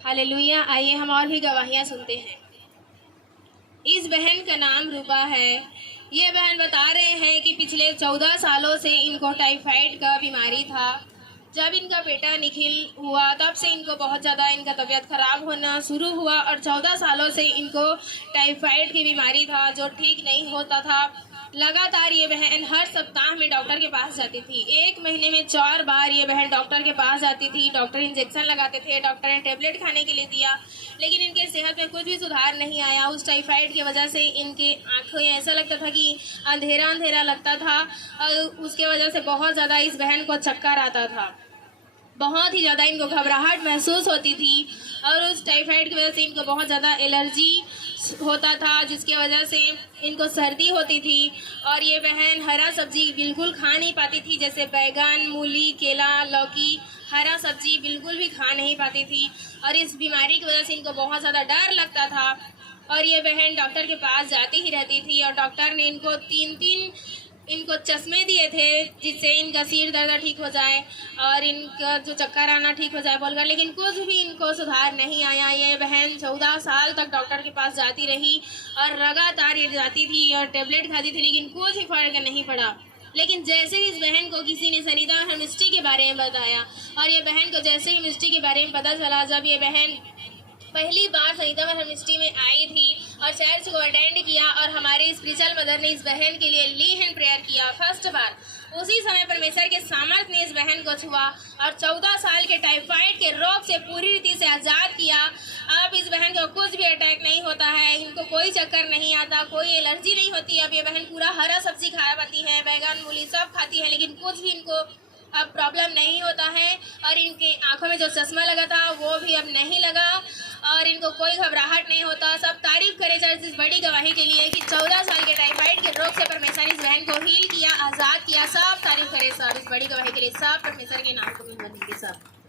Hallelujah. आइए हम और भी गवाहियाँ सुनते हैं। इस बहन का नाम रूपा है। ये बहन बता रहे हैं कि पिछले 14 सालों से इनको टाइफाइड का बीमारी था। जब इनका बेटा निखिल हुआ तब से इनको बहुत ज़्यादा इनका तबीयत ख़राब होना शुरू हुआ और 14 सालों से इनको टाइफाइड की बीमारी था जो ठीक नहीं होता था। लगातार ये बहन हर सप्ताह में डॉक्टर के पास जाती थी। 1 महीने में 4 बार ये बहन डॉक्टर के पास जाती थी। डॉक्टर इंजेक्शन लगाते थे, डॉक्टर ने टेबलेट खाने के लिए दिया, लेकिन इनके सेहत में कुछ भी सुधार नहीं आया। उस टाइफाइड की वजह से इनकी आँखों में ऐसा लगता था कि अंधेरा अंधेरा लगता था और उसके वजह से बहुत ज़्यादा इस बहन को चक्कर आता था। बहुत ही ज़्यादा इनको घबराहट महसूस होती थी और उस टाइफाइड की वजह से इनको बहुत ज़्यादा एलर्जी होता था, जिसके वजह से इनको सर्दी होती थी। और ये बहन हरा सब्जी बिल्कुल खा नहीं पाती थी, जैसे बैगन, मूली, केला, लौकी, हरा सब्जी बिल्कुल भी खा नहीं पाती थी। और इस बीमारी की वजह से इनको बहुत ज़्यादा डर लगता था और ये बहन डॉक्टर के पास जाती ही रहती थी। और डॉक्टर ने इनको तीन इनको चश्मे दिए थे जिससे इनका सिर दर्द ठीक हो जाए और इनका जो चक्कर आना ठीक हो जाए बोलकर, लेकिन कुछ भी इनको सुधार नहीं आया। ये बहन 14 साल तक डॉक्टर के पास जाती रही और लगातार ये जाती थी और टेबलेट खाती थी, लेकिन कुछ भी फर्क नहीं पड़ा। लेकिन जैसे ही इस बहन को किसी ने सरिता मिस्ट्री के बारे में बताया और ये बहन को जैसे ही मिस्ट्री के बारे में पता चला, जब ये बहन पहली बार सरिता मिस्ट्री में आई थी और चर्च को अटेंड किया और हमारी स्पिरिचुअल मदर ने इस बहन के लिए ली हैंड प्रेयर किया फर्स्ट बार, उसी समय परमेश्वर के सामर्थ ने इस बहन को छुआ और 14 साल के टाइफाइड के रोग से पूरी रीति से आज़ाद किया। अब इस बहन को कुछ भी अटैक नहीं होता है, इनको कोई चक्कर नहीं आता, कोई एलर्जी नहीं होती। अब ये बहन पूरा हरा सब्जी खा पाती है, बैगन, मूली सब खाती है, लेकिन कुछ भी इनको अब प्रॉब्लम नहीं होता है। और इनके आंखों में जो चश्मा लगा था वो भी अब नहीं लगा और इनको कोई घबराहट नहीं होता। सब तारीफ करे चर्च इस बड़ी गवाही के लिए कि 14 साल के टाइफाइड के रोग से परमेश्वर ने इस बहन को हील किया, आज़ाद किया। सब तारीफ करे सर इस बड़ी गवाही के लिए, सब परमेश्वर के नाम को भी बनेंगे सब।